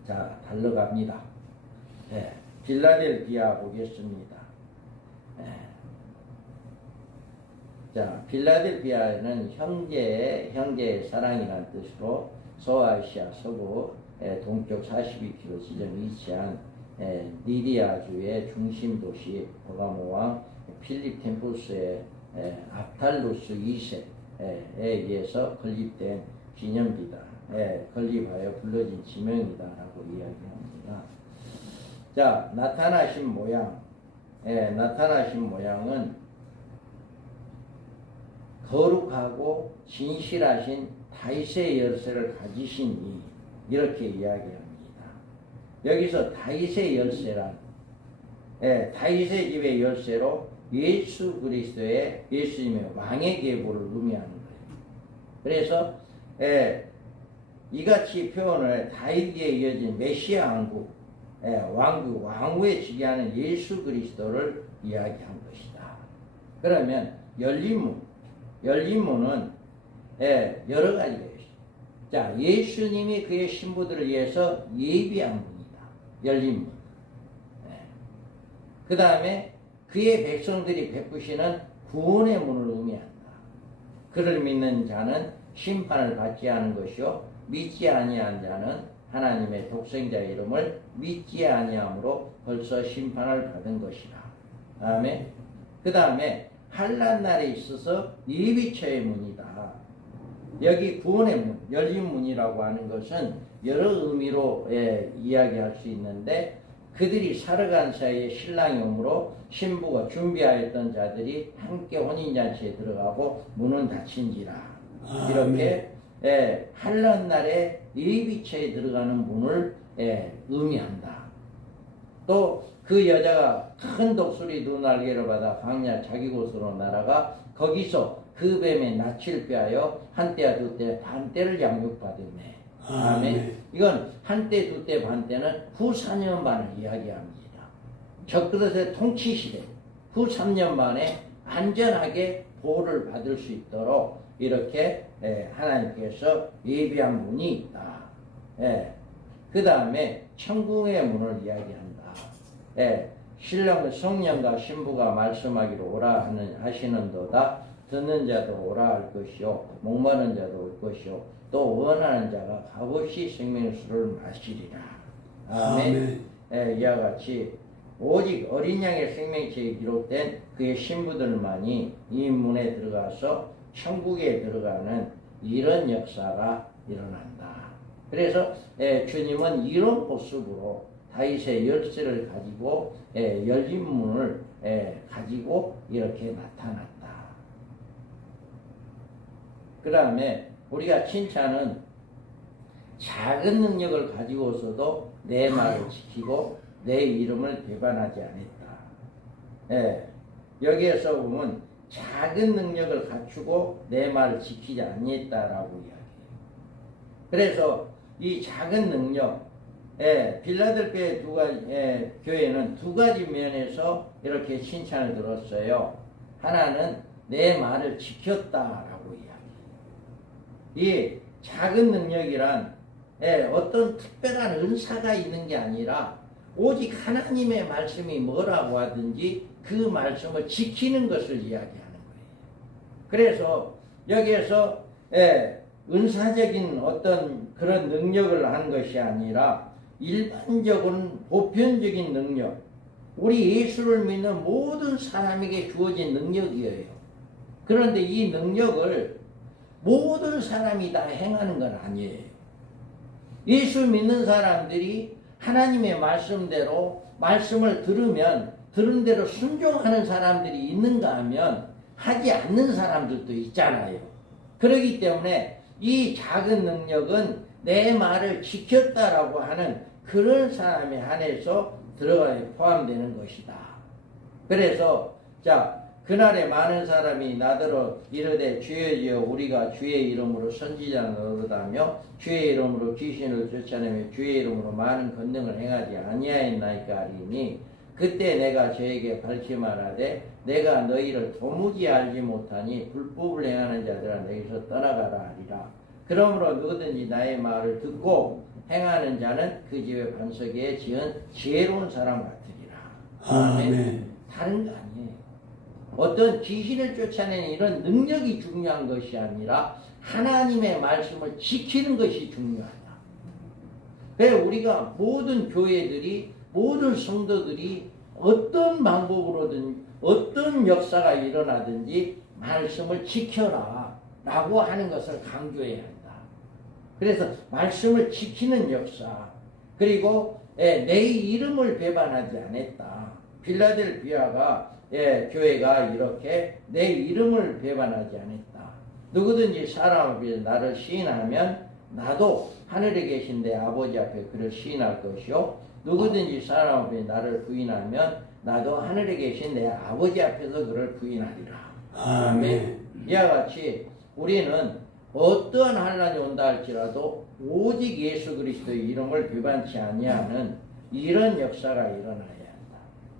자, 달러갑니다. 빌라델비아 보겠습니다. 자, 빌라델비아는 형제의 사랑이라는 뜻으로 소아시아 서부 동쪽 42km 지점에 위치한 리디아주의 중심 도시 버가모 왕 필립 템푸스의 압탈루스 2세에 의해서 건립된 기념비다. 건립하여 불러진 지명이다라고 이야기합니다. 자, 나타나신 모양은 거룩하고 진실하신 다윗의 열쇠를 가지신 이 이렇게 이야기합니다. 여기서 다윗의 열쇠란 다윗의 집의 열쇠로 예수 그리스도의 예수님의 왕의 계보를 의미하는 거예요. 그래서 이같이 표현을 다윗에 이어진 메시아 왕국 왕후에 지배하는 예수 그리스도를 이야기한 것이다. 그러면 열린문은 여러 가지가 있어요. 자, 예수님이 그의 신부들을 위해서 예비한 문이다. 열린문. 그 다음에 그의 백성들이 베푸시는 구원의 문을 의미한다. 그를 믿는 자는 심판을 받지 않은 것이요 믿지 아니한 자는 하나님의 독생자의 이름을 믿지 아니함으로 벌써 심판을 받은 것이라. 아멘. 그 다음에 환난 날에 있어서 예비처의 문이다. 여기 구원의 문, 열린 문이라고 하는 것은 여러 의미로 이야기할 수 있는데, 그들이 살아간 사이에 신랑이 오므로 신부가 준비하였던 자들이 함께 혼인잔치에 들어가고 문은 닫힌지라. 이렇게 환난 날에 예비처에 들어가는 문을 의미한다. 또 그 여자가 큰 독수리 두 날개를 받아 광야 자기 곳으로 날아가 거기서 그 뱀의 낯을 빼하여 한때와 두때 반때를 양육받으매. 아멘. 이건 한때 두때 반때는 후 4년 반을 이야기합니다. 적그릇의 통치시대 후 3년 반에 안전하게 보호를 받을 수 있도록 이렇게 하나님께서 예비한 문이 있다. 그 다음에 천국의 문을 이야기한다. 신랑 성령과 신부가 말씀하기로 오라 하시는도다. 듣는 자도 오라 할 것이요 목마른 자도 올 것이요 또 원하는 자가 값없이 생명수를 마시리라. 아멘. 이와 같이 오직 어린 양의 생명체에 기록된 그의 신부들만이 이 문에 들어가서 천국에 들어가는 이런 역사가 일어난다. 그래서 주님은 이런 모습으로 다윗의 열쇠를 가지고 열린 문을 가지고 이렇게 나타났다. 그 다음에 우리가 칭찬은 작은 능력을 가지고서도 내 말을 지키고 내 이름을 배반하지 않았다. 여기에서 보면 작은 능력을 갖추고 내 말을 지키지 않았다라고 이야기해요. 그래서 이 작은 능력, 빌라델피아 교회는 두 가지 면에서 이렇게 칭찬을 들었어요. 하나는 내 말을 지켰다라고 이야기해요. 이 작은 능력이란 어떤 특별한 은사가 있는 게 아니라 오직 하나님의 말씀이 뭐라고 하든지 그 말씀을 지키는 것을 이야기하는 거예요. 그래서 여기에서 은사적인 어떤 그런 능력을 한 것이 아니라 일반적인 보편적인 능력, 우리 예수를 믿는 모든 사람에게 주어진 능력이에요. 그런데 이 능력을 모든 사람이 다 행하는 건 아니에요. 예수 믿는 사람들이 하나님의 말씀대로 말씀을 들으면 들은 대로 순종하는 사람들이 있는가 하면 하지 않는 사람들도 있잖아요. 그렇기 때문에 이 작은 능력은 내 말을 지켰다라고 하는 그런 사람에 한해서 들어가에 포함되는 것이다. 그래서 그날에 많은 사람이 나더러 이르되 주여 주여 우리가 주의 이름으로 선지자를 노릇하며 주의 이름으로 귀신을 쫓아내며 주의 이름으로 많은 권능을 행하지 아니하였나이까 하리니 그때 내가 저에게 밝히 말하되 내가 너희를 도무지 알지 못하니 불법을 행하는 자들아 너희서 떠나가라 하리라. 그러므로 누구든지 나의 말을 듣고 행하는 자는 그 집의 반석에 지은 지혜로운 사람 같으리라. 아멘. 다른 거 아니에요. 어떤 귀신을 쫓아내는 이런 능력이 중요한 것이 아니라 하나님의 말씀을 지키는 것이 중요하다. 그래서 우리가 모든 교회들이 모든 성도들이 어떤 방법으로든 어떤 역사가 일어나든지 말씀을 지켜라 라고 하는 것을 강조해야 한다. 그래서 말씀을 지키는 역사, 그리고 내 이름을 배반하지 않았다. 빌라델피아가 교회가 이렇게 내 이름을 배반하지 않았다. 누구든지 사람 앞에 나를 시인하면 나도 하늘에 계신 내 아버지 앞에 그를 시인할 것이요 누구든지 사람 앞에 나를 부인하면 나도 하늘에 계신 내 아버지 앞에서 그를 부인하리라. 아멘. 이와 같이 우리는 어떠한 환난이 온다 할지라도 오직 예수 그리스도의 이름을 배반치 아니하는 이런 역사가 일어나야 한다.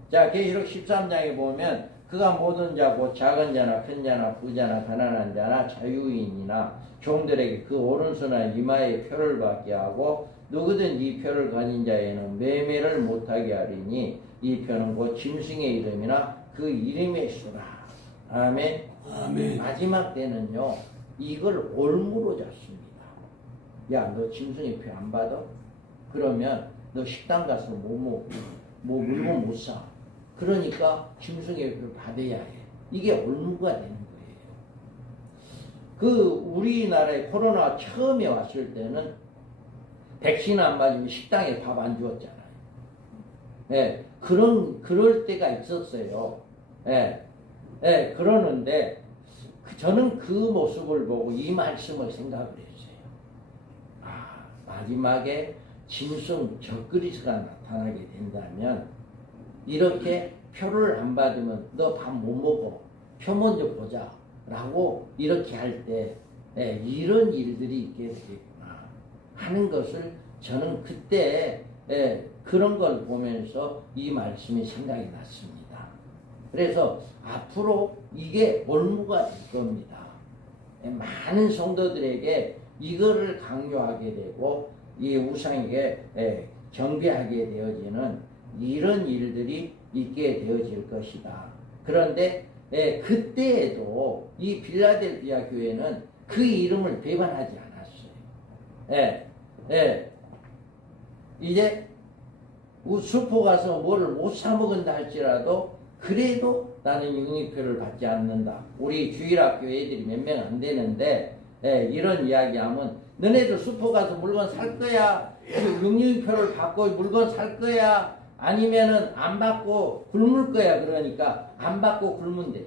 자, 계시록 13장에 보면 그가 모든 자 곧 작은 자나 큰 자나 부자나 가난한 자나 자유인이나 종들에게 그 오른손이나 이마에 표를 받게 하고 누구든지 이 표를 가진 자에는 매매를 못하게 하리니 이 표는 곧 짐승의 이름이나 그 이름의 수라. 아멘. 아멘. 마지막 때는요 이걸 올무로 잡습니다. 야, 너 짐승의 표 안 받아? 그러면 너 식당 가서 뭐 물건 못 사. 그러니까 짐승의 표를 받아야 해. 이게 올무가 되는 거예요. 그 우리나라에 코로나 처음에 왔을 때는 백신 안 맞으면 식당에 밥 안 주었잖아요. 예, 그럴 때가 있었어요. 예, 예, 그러는데 저는 그 모습을 보고 이 말씀을 생각을 했어요. 아, 마지막에 짐승 적그리스가 나타나게 된다면 이렇게 표를 안 받으면 너 밥 못 먹어. 표 먼저 보자. 라고 이렇게 할 때 이런 일들이 있게 되겠구나 하는 것을 저는 그때 그런 걸 보면서 이 말씀이 생각이 났습니다. 그래서 앞으로 이게 올무가 될 겁니다. 많은 성도들에게 이거를 강요하게 되고 이 우상에게 경배하게 되어지는 이런 일들이 있게 되어질 것이다. 그런데 그때에도 이 빌라델비아 교회는 그 이름을 배반하지 않았어요. 이제 수포 가서 뭐를 못 사 먹은다 할지라도 그래도 나는 영입표를 받지 않는다. 우리 주일학교 애들이 몇 명 안 되는데 이런 이야기하면 너네들 수포 가서 물건 살 거야? 영입표를 받고 물건 살 거야? 아니면은 안 받고 굶을 거야. 그러니까 안 받고 굶으면 돼요.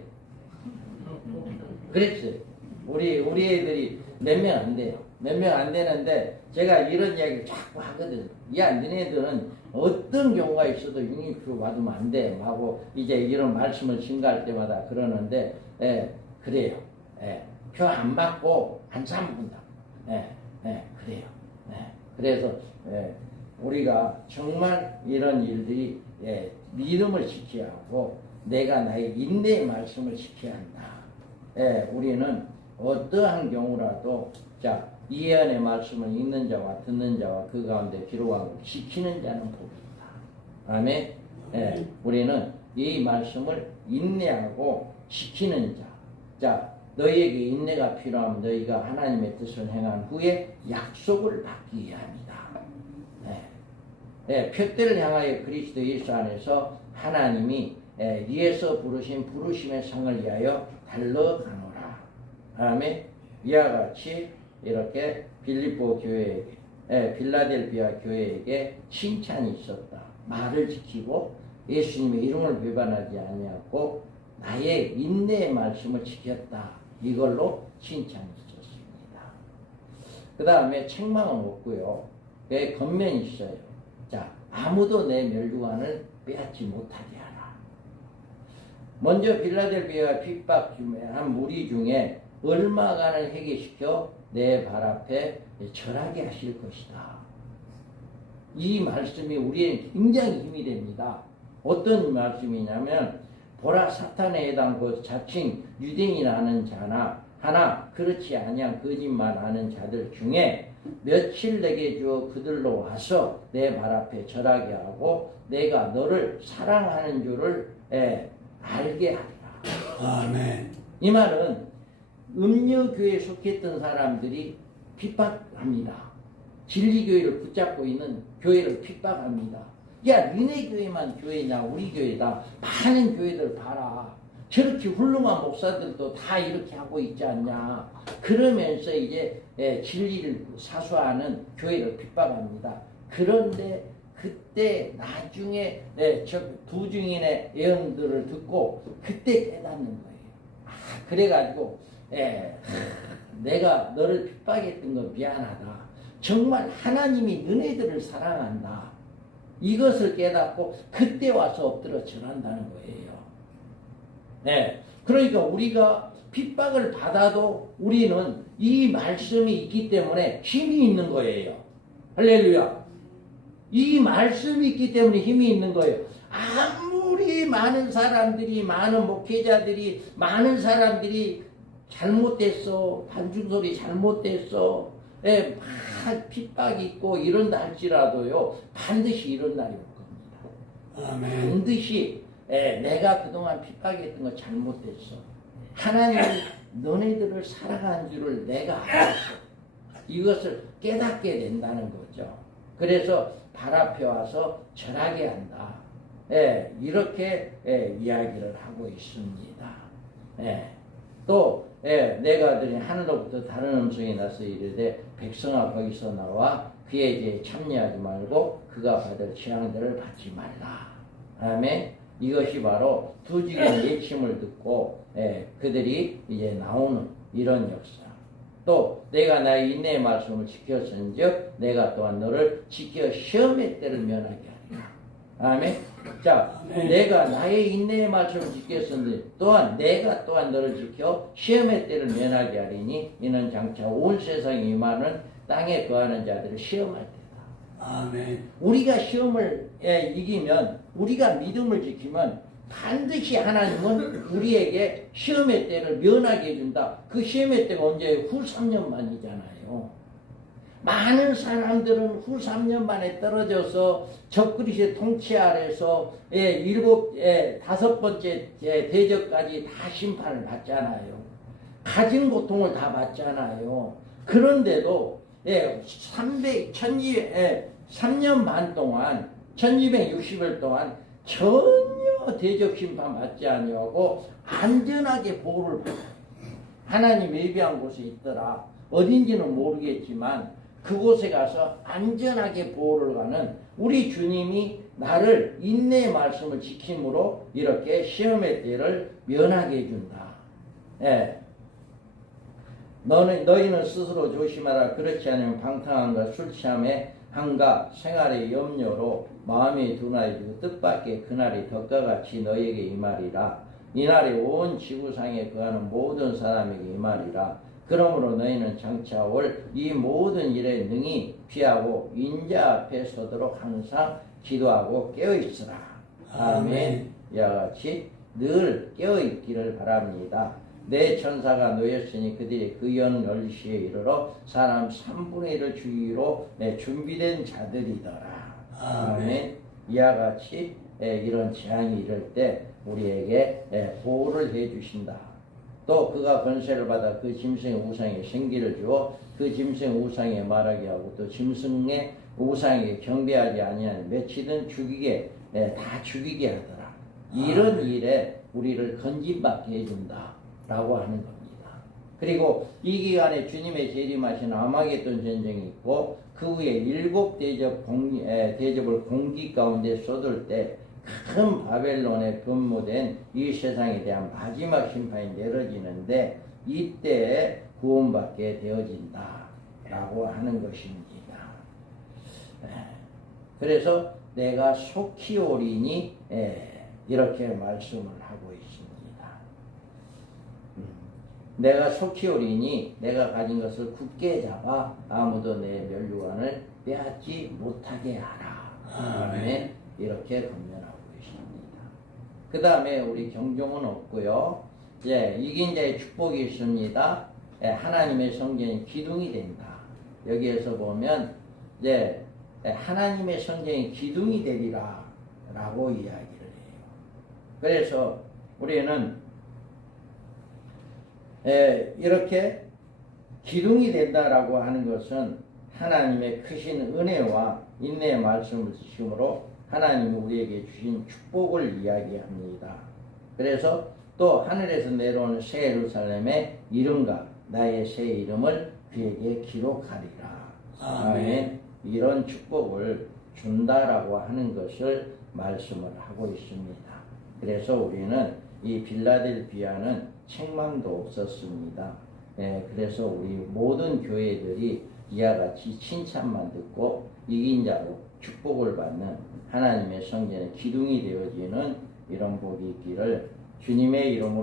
그랬어요. 우리 애들이 몇 명 안 돼요. 몇 명 안 되는데 제가 이런 이야기를 자꾸 하거든요. 야, 너네들은 어떤 경우가 있어도 영입표 받으면 안 돼. 하고 이제 이런 말씀을 증가할 때마다 그러는데 그래요. 표 안 받고 안 사먹는다. 그래요. 그래서 우리가 정말 이런 일들이 믿음을 지켜야 하고 내가 나의 인내의 말씀을 지켜야 한다. 우리는 어떠한 경우라도 자 이해안의 말씀을 읽는 자와 듣는 자와 그 가운데 기록한 걸 지키는 자는 복이다. 아멘. 우리는 이 말씀을 인내하고 지키는 자. 자 너희에게 인내가 필요하면 너희가 하나님의 뜻을 행한 후에 약속을 받기 위함이다. 표대를 향하여 그리스도 예수 안에서 하나님이 위에서 부르신 부르심의 상을 위하여 달러가노라. 아멘. 이와 같이 이렇게 빌립보 교회에게 빌라델비아 교회에게 칭찬이 있었다. 말을 지키고 예수님의 이름을 배반하지 아니하고 나의 인내의 말씀을 지켰다. 이걸로 칭찬이 있었습니다. 그 다음에 책망은 없고요. 겉면이 있어요. 자, 아무도 내 멸류관을 빼앗지 못하게 하라. 먼저 빌라델비아 핍박한 무리 중에 얼마간을 회개시켜 내 발 앞에 절하게 하실 것이다. 이 말씀이 우리에게 굉장히 힘이 됩니다. 어떤 말씀이냐면 보라 사탄에 해당 그 자칭 유대인이라는 자나 하나 그렇지 아니한 거짓말 하는 자들 중에 며칠 내게 주어 그들로 와서 내 발 앞에 절하게 하고 내가 너를 사랑하는 줄을 알게 하리라. 아멘. 이 말은 음료교회에 속했던 사람들이 핍박합니다. 진리교회를 붙잡고 있는 교회를 핍박합니다. 야, 니네 교회만 교회냐? 우리 교회다. 많은 교회들 봐라. 저렇게 훌륭한 목사들도 다 이렇게 하고 있지 않냐. 그러면서 이제 진리를 사수하는 교회를 핍박합니다. 그런데 그때 나중에 두 증인의 예언들을 듣고 그때 깨닫는 거예요. 그래가지고 내가 너를 핍박했던 거 미안하다. 정말 하나님이 너네들을 사랑한다. 이것을 깨닫고 그때 와서 엎드려 절한다는 거예요. 그러니까 우리가 핍박을 받아도 우리는 이 말씀이 있기 때문에 힘이 있는 거예요. 할렐루야. 이 말씀이 있기 때문에 힘이 있는 거예요. 아무리 많은 사람들이, 많은 목회자들이, 많은 사람들이 잘못됐어, 반중소리 잘못됐어, 예, 막 핍박 있고 이런다 할지라도요, 반드시 이런 날이 올 겁니다. 아멘. 반드시 내가 그동안 핍박했던 거 잘못됐어. 하나님은 너네들을 사랑한 줄을 내가 알았어. 이것을 깨닫게 된다는 거죠. 그래서 발 앞에 와서 절하게 한다. 이렇게 이야기를 하고 있습니다. 또 내가 들은 하늘로부터 다른 음성이 나서 이르되 백성아 거기서 나와 그의 죄에 참여하지 말고 그가 받을 재앙들을 받지 말라. 아멘. 이것이 바로 두 지경의 예침을 듣고 그들이 이제 나오는 이런 역사. 또 내가 나의 인내의 말씀을 지켰은즉 내가 또한 너를 지켜 시험의 때를 면하게 하리라. 아멘. 자, 아멘. 내가 나의 인내의 말씀을 지켰은즉 또한 내가 또한 너를 지켜 시험의 때를 면하게 하리니 이는 장차 온 세상에 임하는 땅에 거하는 자들을 시험할 때다. 아멘. 우리가 시험을 이기면, 우리가 믿음을 지키면 반드시 하나님은 우리에게 시험의 때를 면하게 해준다. 그 시험의 때가 언제예요? 후 3년 만이잖아요. 많은 사람들은 후 3년 만에 떨어져서 적그리스의 통치 아래서 다섯 번째 대적까지 다 심판을 받잖아요. 가진 고통을 다 받잖아요. 그런데도 3년 반 동안 1260일 동안 전혀 대적 심판 받지 아니하고 안전하게 보호를 받아요. 하나님 예비한 곳에 있더라. 어딘지는 모르겠지만 그곳에 가서 안전하게 보호를 가는 우리 주님이 나를 인내의 말씀을 지킴으로 이렇게 시험의 때를 면하게 해준다. 너희는 스스로 조심하라. 그렇지 않으면 방탕함과 술취함에 한가 생활의 염려로 마음이 둔하여지고 뜻밖의 그날이 덕과 같이 너희에게 임하리라. 이날에 온 지구상에 거하는 모든 사람에게 임하리라. 그러므로 너희는 장차 올 이 모든 일에 능히 피하고 인자 앞에 서도록 항상 기도하고 깨어있으라. 아멘. 이와 같이 늘 깨어있기를 바랍니다. 내 천사가 놓였으니 그들이 그 연 10시에 이르러 사람 3분의 1을 죽이기로 준비된 자들이더라. 아멘. 이와 같이 이런 재앙이 이를 때 우리에게 보호를 해 주신다. 또 그가 권세를 받아 그 짐승의 우상에 생기를 주어 그 짐승의 우상에 말하게 하고 또 짐승의 우상에 경배하지 아니하는 며치든 죽이게 다 죽이게 하더라. 이런 일에 우리를 건진받게 해준다 라고 하는 겁니다. 그리고 이 기간에 주님의 재림하신 아마겟돈 전쟁이 있고 그 후에 7 대접을 공기 가운데 쏟을 때 큰 바벨론에 변모된 이 세상에 대한 마지막 심판이 내려지는데 이때에 구원받게 되어진다 라고 하는 것입니다. 그래서 내가 속히 오리니 이렇게 말씀을 하고 있습니다. 내가 속히 오리니 내가 가진 것을 굳게 잡아 아무도 내 면류관을 빼앗지 못하게 하라. 아멘. 이렇게 권면하고 있습니다. 그 다음에 우리 경종은 없고요. 이긴 자의 축복이 있습니다. 하나님의 성전이 기둥이 된다. 여기에서 보면 하나님의 성전이 기둥이 되리라 라고 이야기를 해요. 그래서 우리는 이렇게 기둥이 된다라고 하는 것은 하나님의 크신 은혜와 인내의 말씀을 지킴으로 하나님이 우리에게 주신 축복을 이야기합니다. 그래서 또 하늘에서 내려오는 새 예루살렘의 이름과 나의 새 이름을 그에게 기록하리라. 아멘. 이런 축복을 준다라고 하는 것을 말씀을 하고 있습니다. 그래서 우리는 이 빌라델비아는 책망도 없었습니다. 그래서 우리 모든 교회들이 이와 같이 칭찬만 듣고 이긴 자로 축복을 받는 하나님의 성전의 기둥이 되어지는 이런 복이 있기를 주님의 이름으로